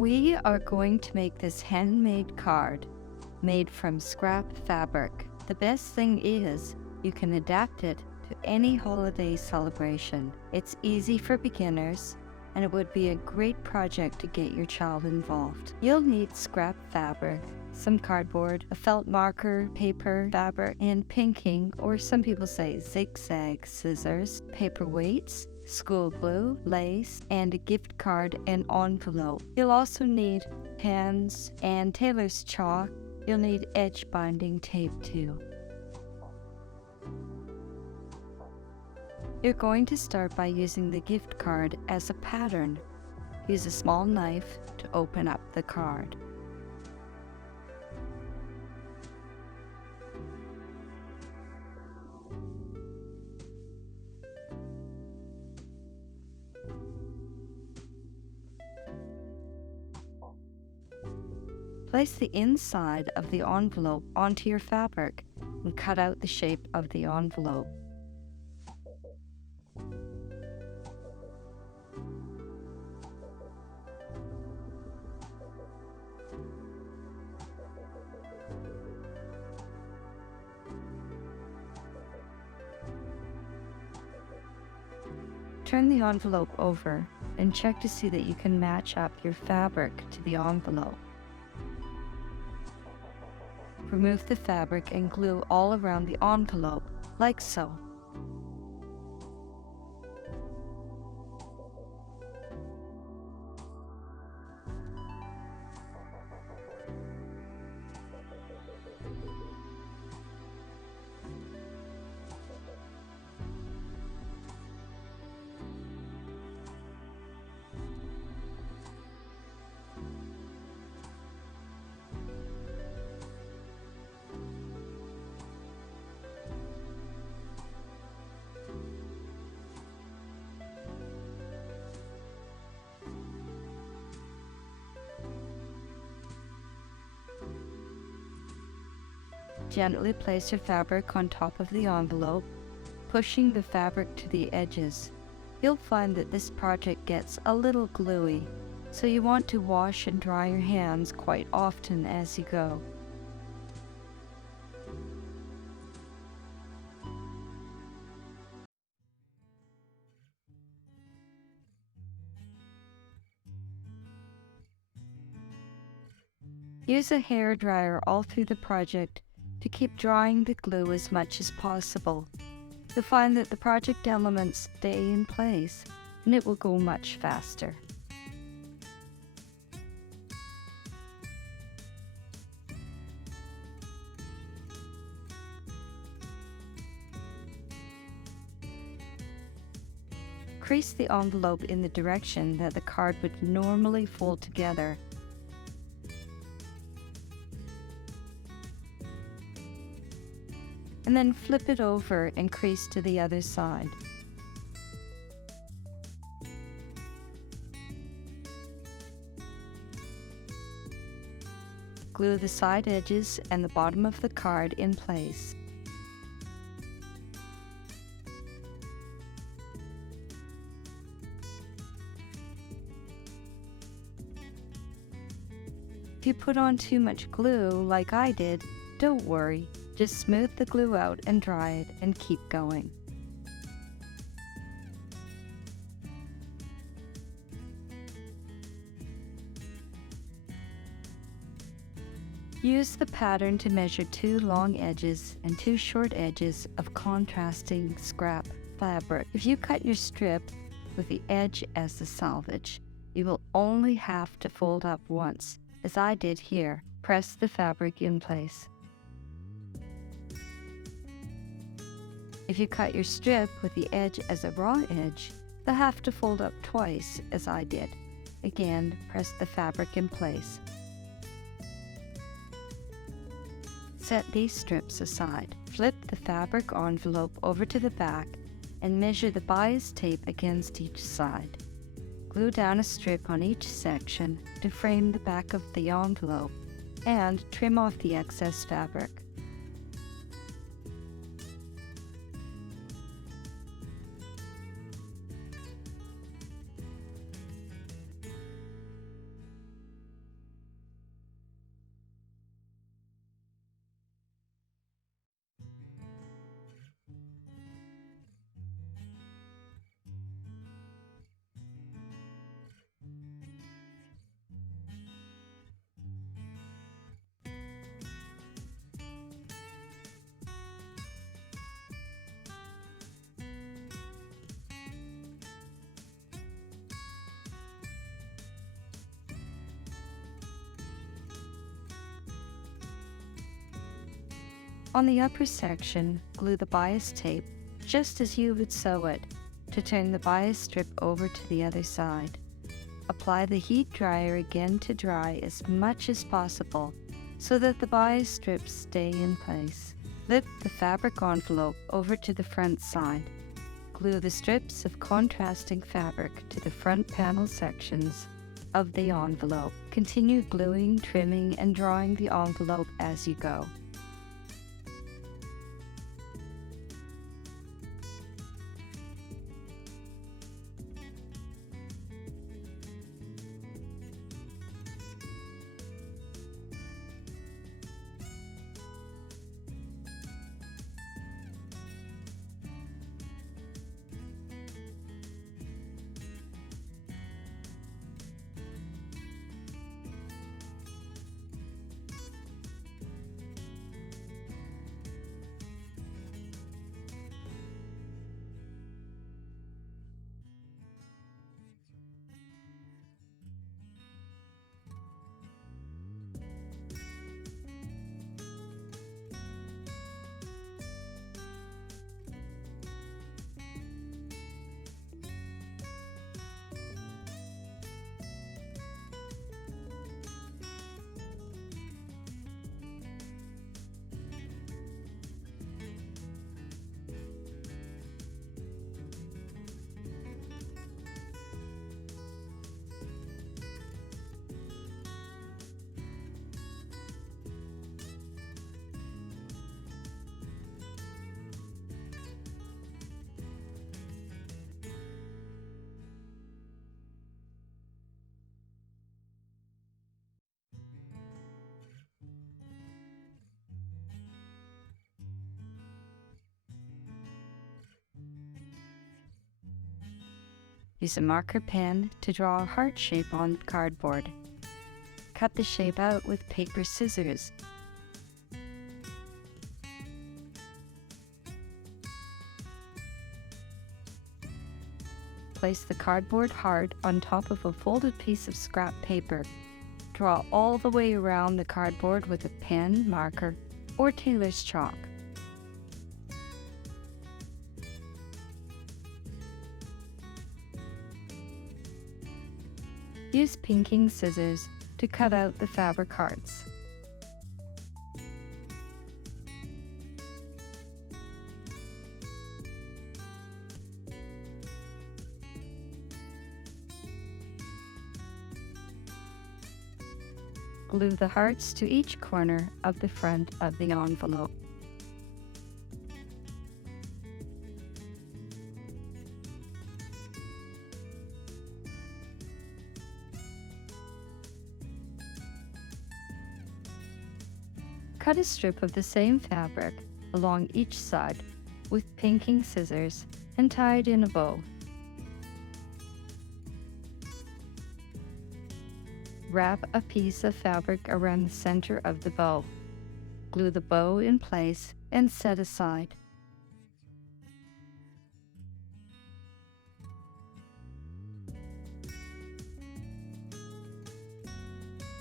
We are going to make this handmade card made from scrap fabric. The best thing is you can adapt it to any holiday celebration. It's easy for beginners, and it would be a great project to get your child involved. You'll need scrap fabric, some cardboard, a felt marker, paper, fabric, and pinking, or some people say zigzag scissors, paper weights, school glue, lace, and a gift card and envelope. You'll also need pens and tailor's chalk. You'll need edge binding tape too. You're going to start by using the gift card as a pattern. Use a small knife to open up the card. Place the inside of the envelope onto your fabric and cut out the shape of the envelope. Turn the envelope over and check to see that you can match up your fabric to the envelope. Remove the fabric and glue all around the envelope, like so. Gently place your fabric on top of the envelope, pushing the fabric to the edges. You'll find that this project gets a little gluey, so you want to wash and dry your hands quite often as you go. Use a hair dryer all through the project to keep drying the glue as much as possible. You'll find that the project elements stay in place and it will go much faster. Crease the envelope in the direction that the card would normally fold together. And then flip it over and crease to the other side. Glue the side edges and the bottom of the card in place. If you put on too much glue, like I did, don't worry. Just smooth the glue out and dry it and keep going. Use the pattern to measure 2 long edges and 2 short edges of contrasting scrap fabric. If you cut your strip with the edge as the selvage, you will only have to fold up once, as I did here. Press the fabric in place. If you cut your strip with the edge as a raw edge, you'll have to fold up twice, as I did. Again, press the fabric in place. Set these strips aside. Flip the fabric envelope over to the back and measure the bias tape against each side. Glue down a strip on each section to frame the back of the envelope and trim off the excess fabric. On the upper section, glue the bias tape just as you would sew it to turn the bias strip over to the other side. Apply the heat dryer again to dry as much as possible so that the bias strips stay in place. Flip the fabric envelope over to the front side. Glue the strips of contrasting fabric to the front panel sections of the envelope. Continue gluing, trimming, and drawing the envelope as you go. Use a marker pen to draw a heart shape on cardboard. Cut the shape out with paper scissors. Place the cardboard heart on top of a folded piece of scrap paper. Draw all the way around the cardboard with a pen, marker, or tailor's chalk. Use pinking scissors to cut out the fabric hearts. Glue the hearts to each corner of the front of the envelope. Cut a strip of the same fabric along each side with pinking scissors and tie it in a bow. Wrap a piece of fabric around the center of the bow. Glue the bow in place and set aside.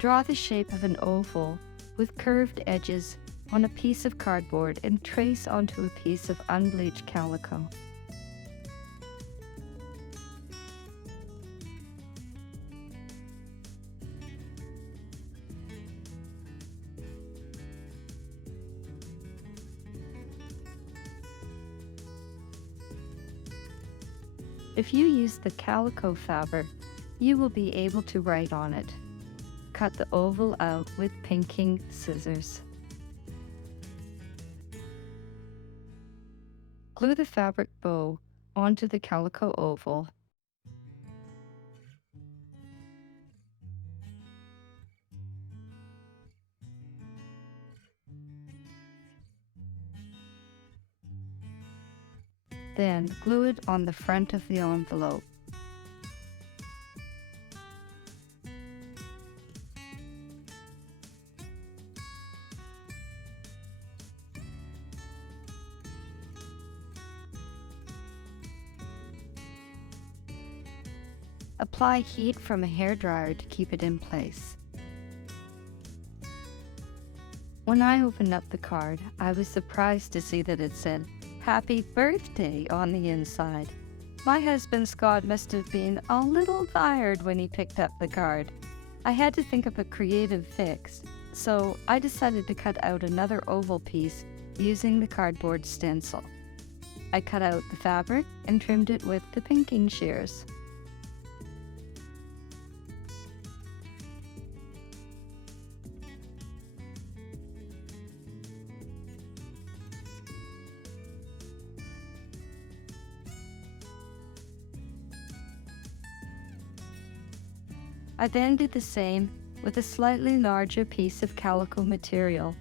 Draw the shape of an oval with curved edges on a piece of cardboard and trace onto a piece of unbleached calico. If you use the calico fabric, you will be able to write on it. Cut the oval out with pinking scissors. Glue the fabric bow onto the calico oval. Then glue it on the front of the envelope. Apply heat from a hairdryer to keep it in place. When I opened up the card, I was surprised to see that it said, "Happy Birthday" on the inside. My husband Scott must have been a little tired when he picked up the card. I had to think of a creative fix, so I decided to cut out another oval piece using the cardboard stencil. I cut out the fabric and trimmed it with the pinking shears. I then did the same with a slightly larger piece of calico material.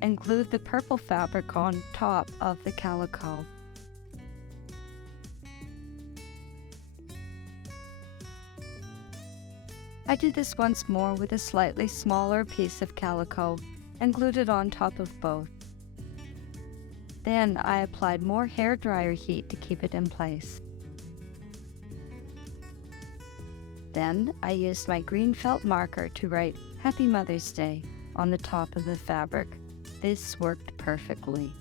And glued the purple fabric on top of the calico. I did this once more with a slightly smaller piece of calico and glued it on top of both. Then I applied more hairdryer heat to keep it in place. Then I used my green felt marker to write "Happy Mother's Day" on the top of the fabric. This worked perfectly.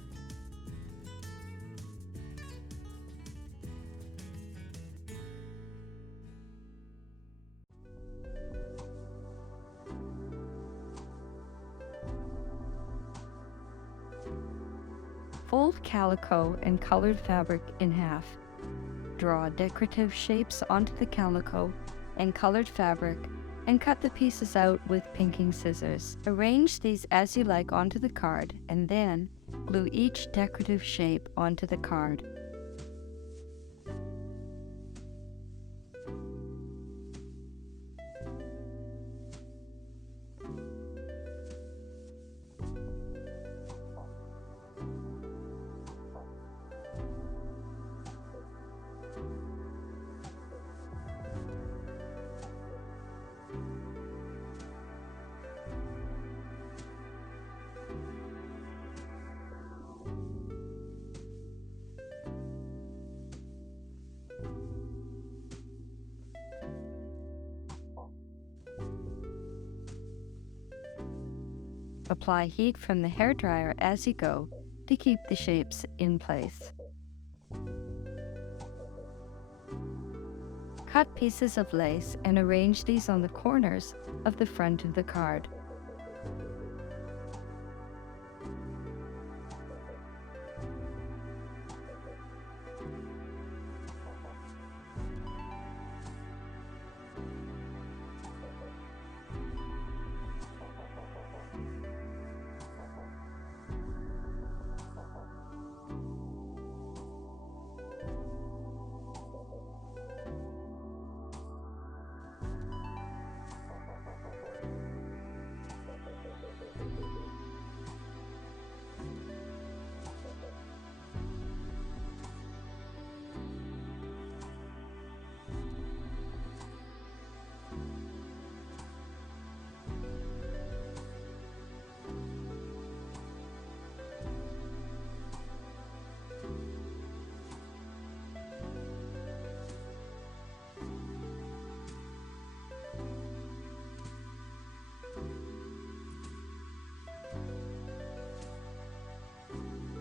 Fold calico and colored fabric in half. Draw decorative shapes onto the calico and colored fabric and cut the pieces out with pinking scissors. Arrange these as you like onto the card and then glue each decorative shape onto the card. Apply heat from the hairdryer as you go to keep the shapes in place. Cut pieces of lace and arrange these on the corners of the front of the card.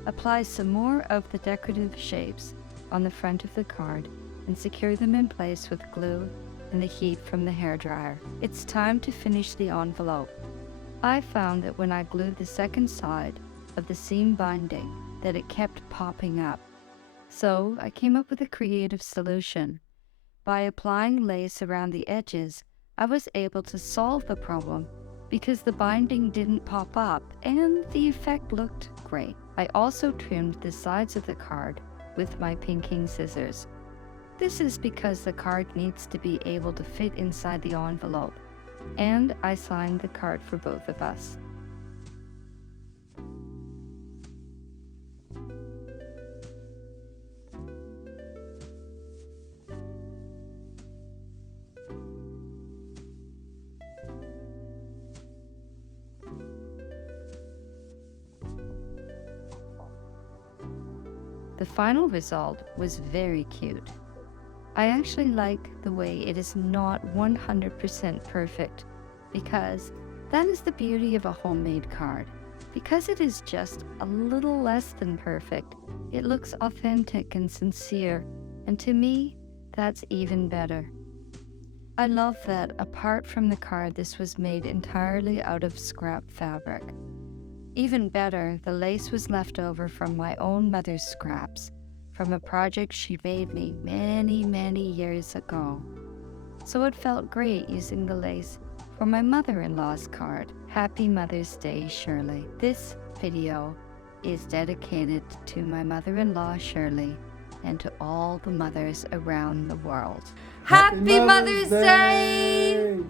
Apply some more of the decorative shapes on the front of the card and secure them in place with glue and the heat from the hairdryer. It's time to finish the envelope. I found that when I glued the second side of the seam binding that it kept popping up. So I came up with a creative solution. By applying lace around the edges, I was able to solve the problem because the binding didn't pop up and the effect looked great. I also trimmed the sides of the card with my pinking scissors. This is because the card needs to be able to fit inside the envelope, and I signed the card for both of us. The final result was very cute. I actually like the way it is not 100% perfect, because that is the beauty of a homemade card. Because it is just a little less than perfect, it looks authentic and sincere, and to me, that's even better. I love that, apart from the card, this was made entirely out of scrap fabric. Even better, the lace was left over from my own mother's scraps, from a project she made me many years ago. So it felt great using the lace for my mother-in-law's card. Happy Mother's Day, Shirley. This video is dedicated to my mother-in-law, Shirley, and to all the mothers around the world. Happy Mother's Day!